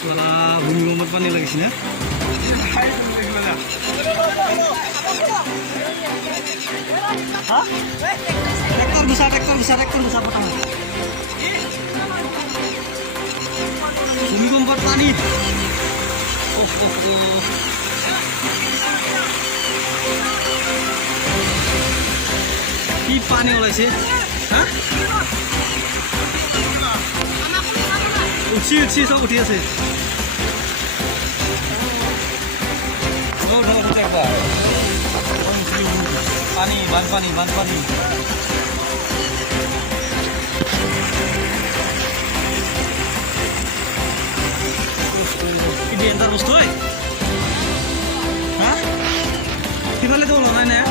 ভূমিকম্পত পানী লাগিছে না ট্ৰেক্টৰ গুচা ভূমিকম্পত পানী কি পানী ওলাইছে হা উঠি চব উঠি আছে পানী বানপানী কি ডেঞ্জাৰ বস্তু হা সিফালে তো ওলোৱা নাই না